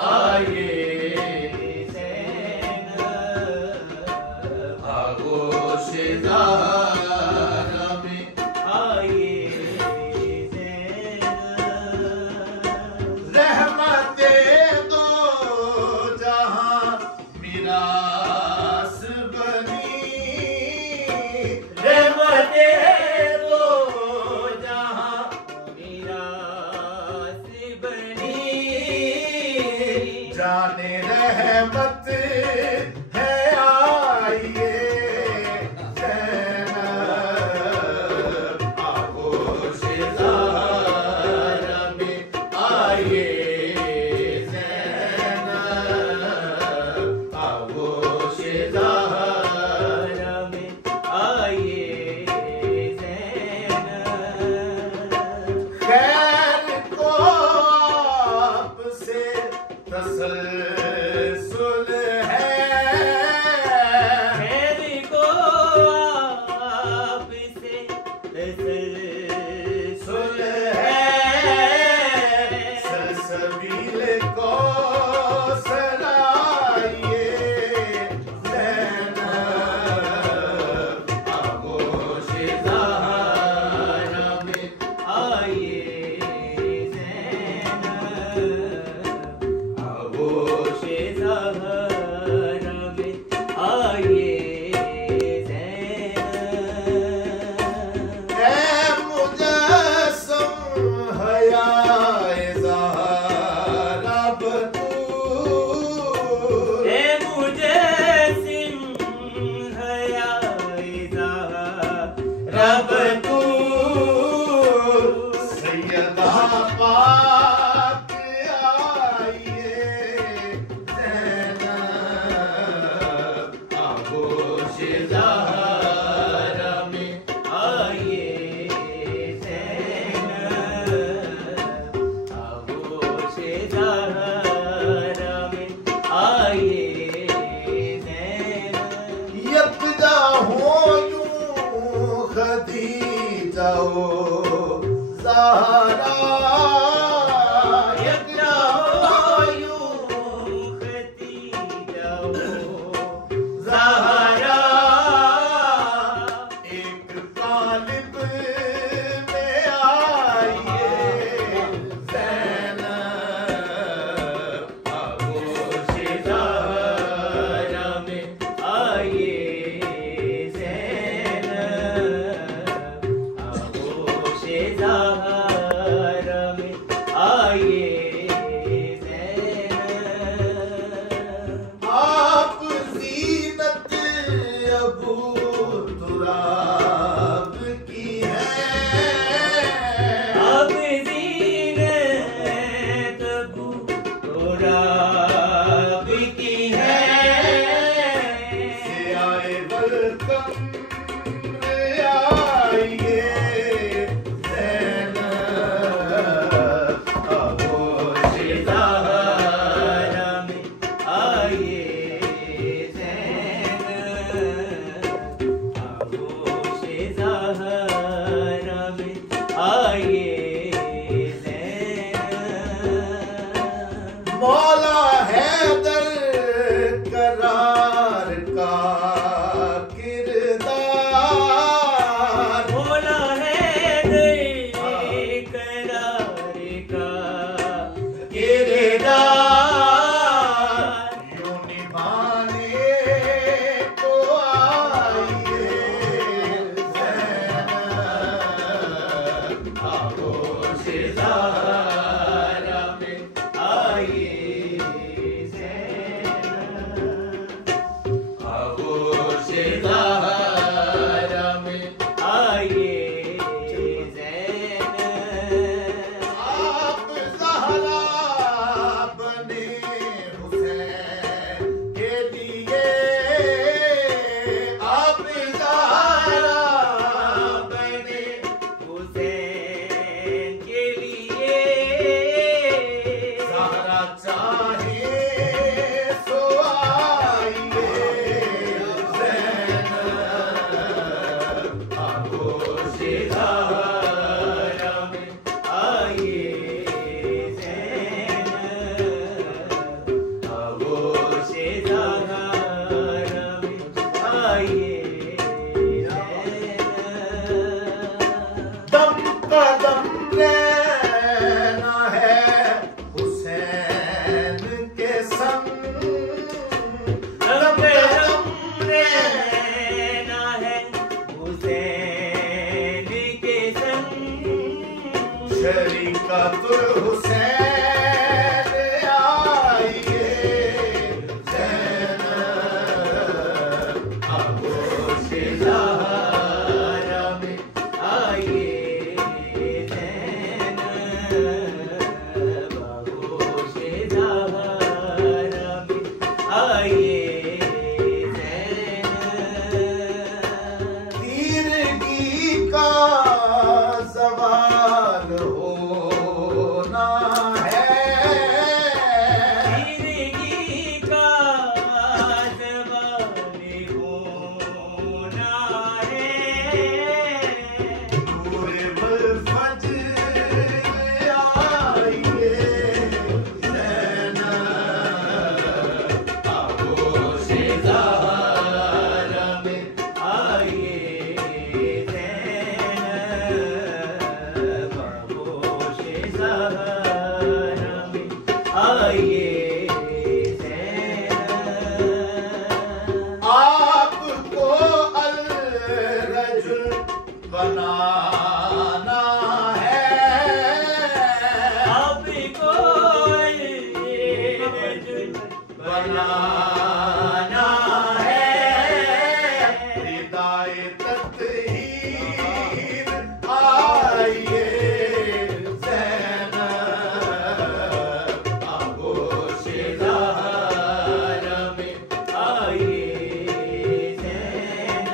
आइए ज़ैनब, आगोश ज़हरा में आइए ज़ैनब, रहमते दो जहां मिरास बनी, रहमते दो जहां मिरास बनी, जाने रहमत है आइए ज़ैनब, आगोश ज़हरा में आइए ज़ैनब, आगोश ज़हरा में आइए ज़ैनब, खैर को आपसे तसल्सल है, खैर को आपसे तसल्सल है, सलसबील को सराइए ज़ैनब, आगोश ज़हरा में आइए ज़ैनब, आगोश ज़हरा में आइए ज़ैनब, ऐ मुजस्सम हयाए ज़हरा बतूल, ऐ मुजस्सिम हयाए ज़हरा बतूल, सैयदा पाक आइए ज़ैनब, आगोश ज़हरा में आइए ज़ैनब, आगोश ज़हरा में आइए ज़ैनब, यकदा हो यूं खदीजा ओ ज़हरा, यकदा हो यूं खदीजा ओ ज़हरा, एक कालिब में आइए ज़ैनब, आगोश ज़हरा में आइए ज़ैनब, आगोश ज़हरा में आइए ज़ैनब, आप ज़ीनत अबू तुराब की है, आप ज़ीनत अबू तुराब की है, सियाए बलकम आइए ज़ैनब, आगोश ज़हरा में आइए ज़ैनब, आगोश ज़हरा में आइए ज़ैनब, मौला हैदर करार का किरदार, मौला हैदर करार का किरदार, यूं निभाने को आइए ज़ैनब, आगोश ज़हरा में आइए ज़ैनब, आगोश ज़हरा में आइए ज़ैनब, आप ज़हरा बने हुसैन के लिए, आप ज़हरा बने हुसैन के लिए, ज़हरा चाहे सो आइए ज़ैनब, आगोश ज़हरा में आइए ज़ैनब, बनाना है हिदायत तत्हीर आइए ज़ैनब आगोशे ज़हरा में आइए ज़ैनब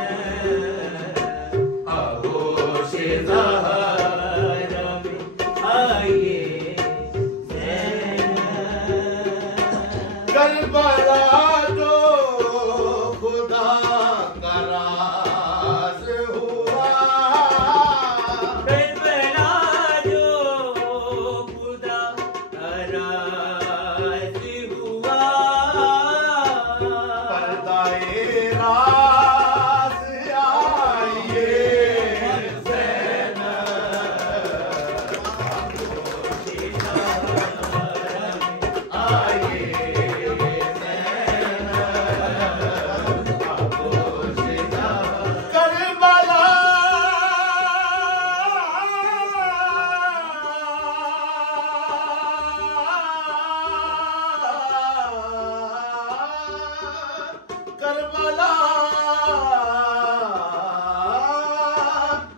आगोशे ज़हरा में आइए करबला जो खुदा का राज हुआ करबला जो खुदा का राज हुआ पर्दाए राज आइए करबला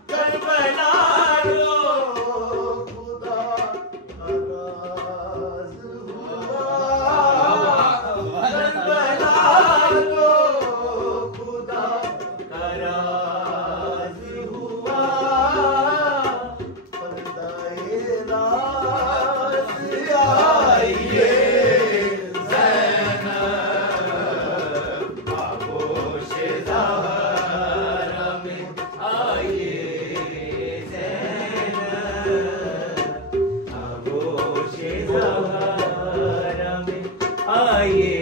करबला जो खुदा का राज हुआ करबला जो खुदा का राज हुआ पर्दाए राज आइए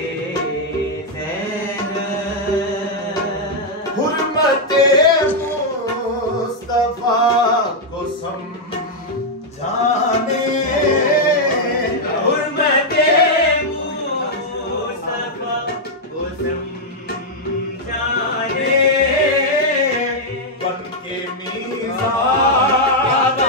हुर्मते मुस्तफा को समझाने हुर्मते मुस्तफा को समझाने बनके मीज़ान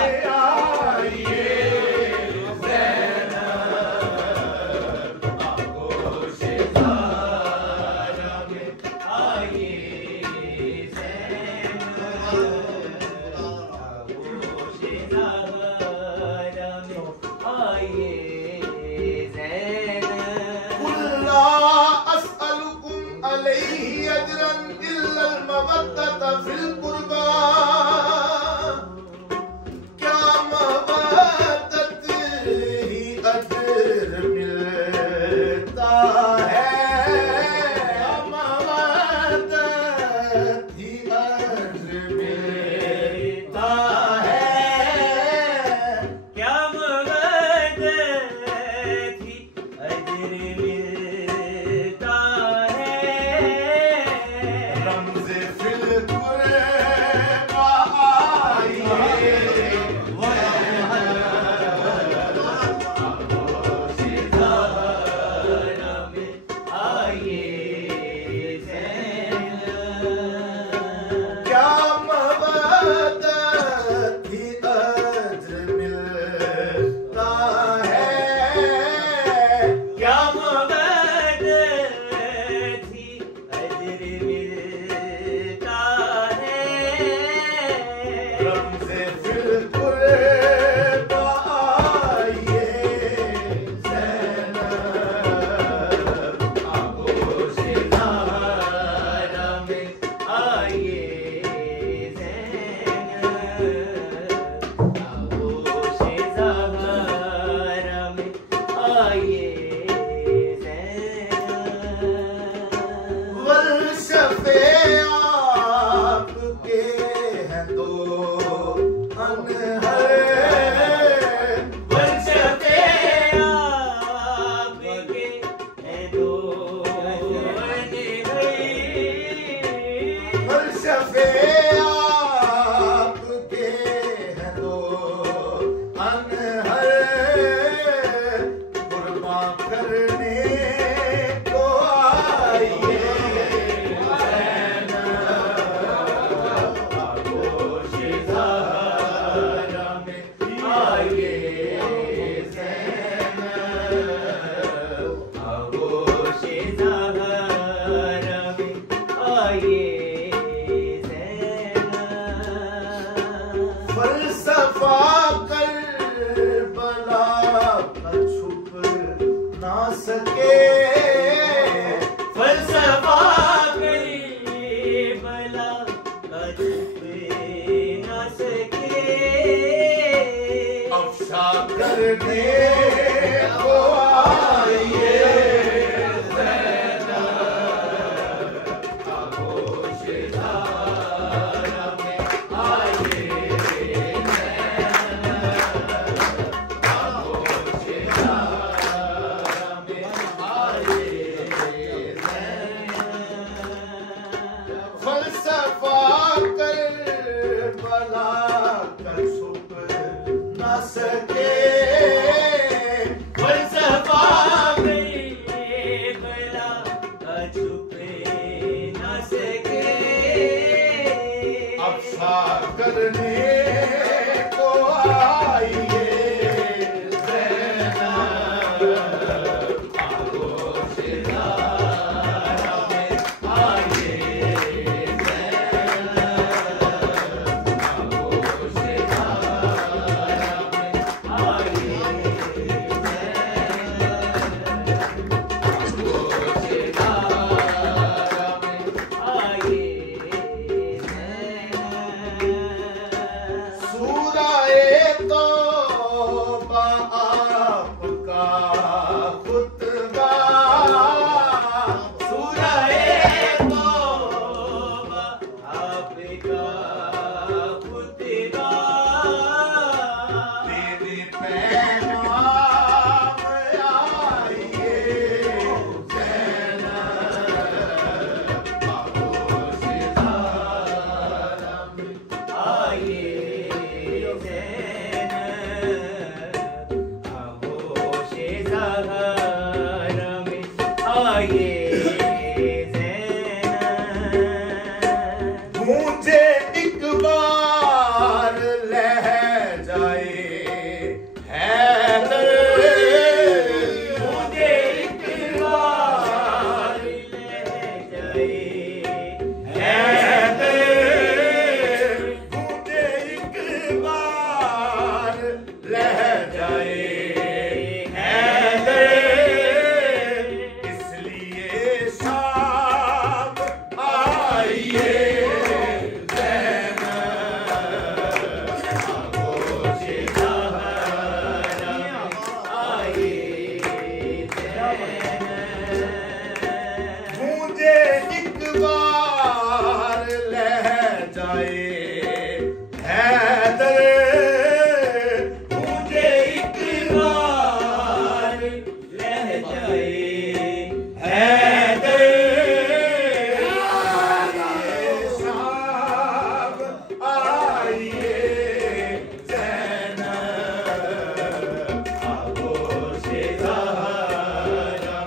आइए क्या सके फलसफा करिए भला छुप न सके अफशा करने को आइए फलसफा कर भला छुप न सके फलसफा करिए भला छुप न सके अफशा करने को आइए सूराए तो आपका खुतबा सूराए तौबा आपका खुतबा तेरे पैगाम आइए मुझे एक बार लह जाए हैदर मुझे एक बार ले जाए हैदर मुझे एक बार लह जाए हैदर इसलिए शाम आइए मुझे एक बार लह जाए हैदर मुझे एक बार लह जाए हैदर शाम आइए ज़ैनब आगोश ज़हरा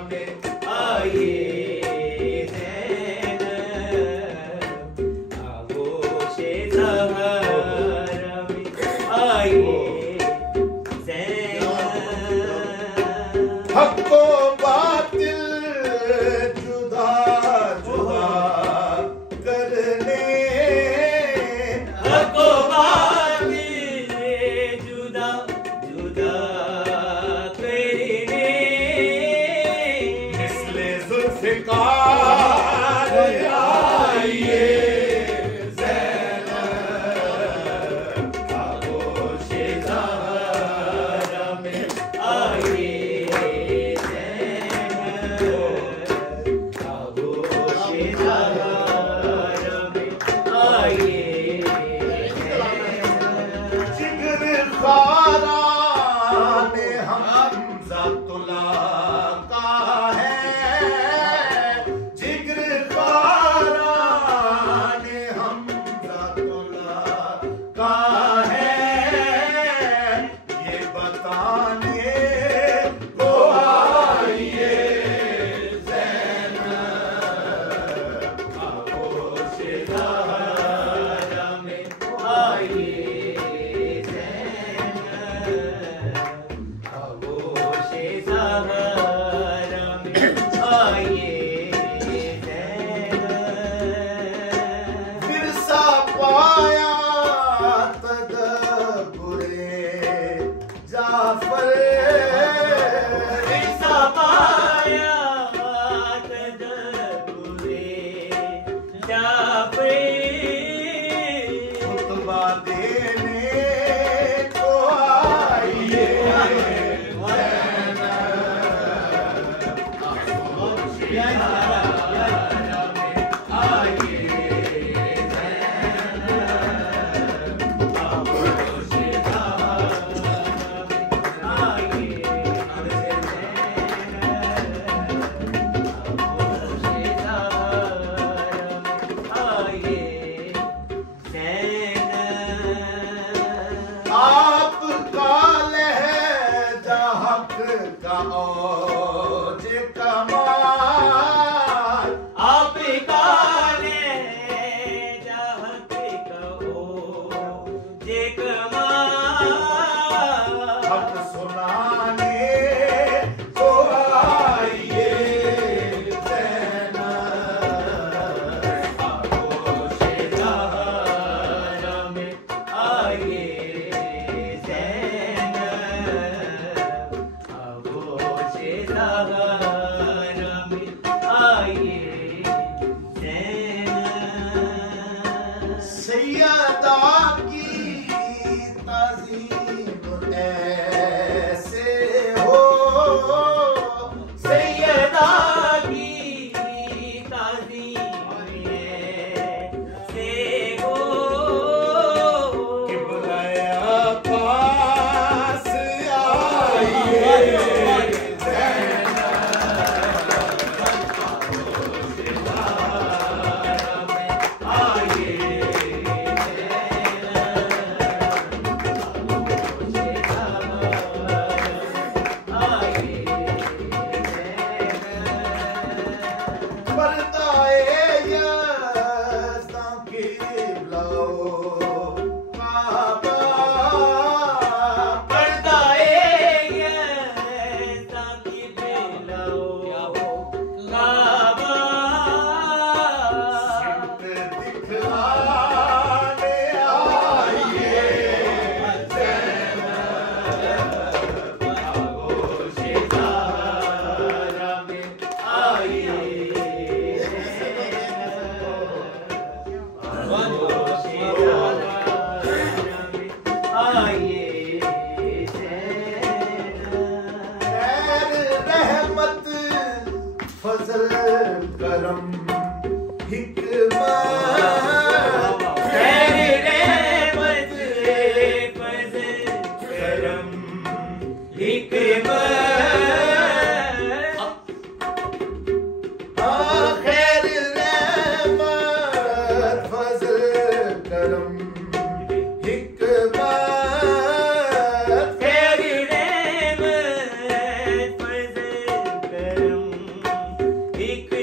एक